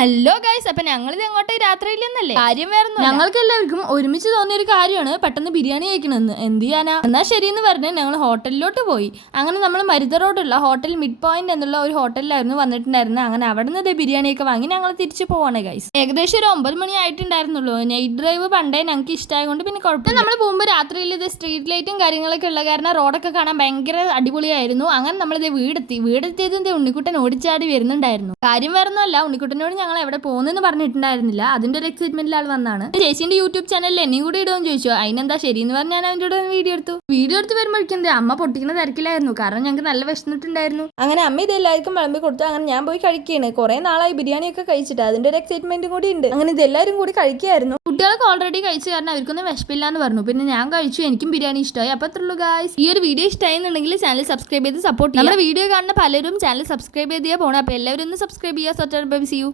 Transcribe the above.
Hello guys, അപ്പൊ ഞങ്ങളിത് എങ്ങോട്ട് രാത്രിയില്ലെന്നല്ലേ കാര്യം വേറൊന്നും. ഞങ്ങൾക്ക് എല്ലാവർക്കും ഒരുമിച്ച് തോന്നിയ ഒരു കാര്യമാണ് പെട്ടെന്ന് ബിരിയാണി കഴിക്കണമെന്ന്. എന്ത് ചെയ്യാനാ, എന്നാ ശരിയെന്ന് പറഞ്ഞ് ഞങ്ങൾ ഹോട്ടലിലോട്ട് പോയി. അങ്ങനെ നമ്മൾ മരുത റോഡുള്ള ഹോട്ടൽ മിഡ് പോയിന്റ് എന്നുള്ള ഒരു ഹോട്ടലിലായിരുന്നു വന്നിട്ടുണ്ടായിരുന്നത്. അങ്ങനെ അവിടെ നിന്ന് ബിരിയാണിയൊക്കെ വാങ്ങി ഞങ്ങൾ തിരിച്ചു പോവാണ് ഗൈസ്. ഏകദേശം ഒരു 9 മണി ആയിട്ടുണ്ടായിരുന്നുള്ളൂ. നൈറ്റ് ഡ്രൈവ് പണ്ടേ ഞങ്ങൾക്ക് ഇഷ്ടമായതുകൊണ്ട് പിന്നെ കുഴപ്പമില്ല. നമ്മൾ പോകുമ്പോൾ രാത്രിയിൽ ഇത് സ്ട്രീറ്റ് ലൈറ്റും കാര്യങ്ങളൊക്കെ ഉള്ള കാരണം റോഡൊക്കെ കാണാൻ ഭയങ്കര അടിപൊളിയായിരുന്നു. അങ്ങനെ നമ്മളിത് വീടെത്തിയതും ഉണ്ണിക്കുട്ടൻ ഓടിച്ചാടി വരുന്നുണ്ടായിരുന്നു. കാര്യം വേറൊന്നുമല്ല, ഉണ്ണിക്കുട്ടനോട് ഞങ്ങൾ എവിടെ പോകുന്നെന്ന് പറഞ്ഞിട്ടുണ്ടായിരുന്നില്ല. അതിന്റെ ഒരു എക്സൈറ്റ്മെന്റിൽ ആൾ വന്നാണ്. ചേച്ചിന്റെ യൂട്യൂബ് ചാനലിൽ എന്നെയും കൂടി ഇടുമെന്ന് ചോദിച്ചു. അതിനെന്താ ശരിയെന്ന് പറഞ്ഞാൽ ഞാൻ അവൻ്റെ വീഡിയോ എടുത്ത് വരുമ്പോഴേക്കും അമ്മ പൊട്ടിക്കുന്ന തിരക്കിലായിരുന്നു. കാരണം ഞങ്ങൾക്ക് നല്ല വിശന്നിട്ടുണ്ടായിരുന്നു. അങ്ങനെ അമ്മ ഇത് എല്ലാവർക്കും വിളമ്പി കൊടുത്തു. അങ്ങനെ ഞാൻ പോയി കഴിക്കുകയാണ്. കുറെ നാളായി ബിരിയാണിയൊക്കെ കഴിച്ചിട്ട് അതിന്റെ ഒരു എക്സൈറ്റ്മെന്റും കൂടി ഉണ്ട്. അങ്ങനെ ഇതെല്ലാവരും കൂടി കഴിക്കുകയായിരുന്നു. കുട്ടികൾക്ക് ഓൾറെഡി കഴിച്ചു കാരണം അവർക്കൊന്നും വിശപ്പില്ല എന്ന് പറഞ്ഞു. പിന്നെ ഞാൻ കഴിച്ചു, എനിക്കും ബിരിയാണി ഇഷ്ടമായി. അപ്പൊ അത്രയുള്ളൂ ഗായ്സ്. ഈ ഒരു വീഡിയോ ഇഷ്ടമായിരുന്നുണ്ടെങ്കിൽ ചാനൽ സബ്സ്ക്രൈബ് ചെയ്ത് സപ്പോർട്ട് ചെയ്യാം. നമ്മുടെ വീഡിയോ കാണുന്ന പലരും ചാനൽ സബ്സ്ക്രൈബ് ചെയ്ത് പോകണം. അപ്പൊ എല്ലാവരും ഒന്ന് സബ്സ്ക്രൈബ് ചെയ്യുക. So bye, see U.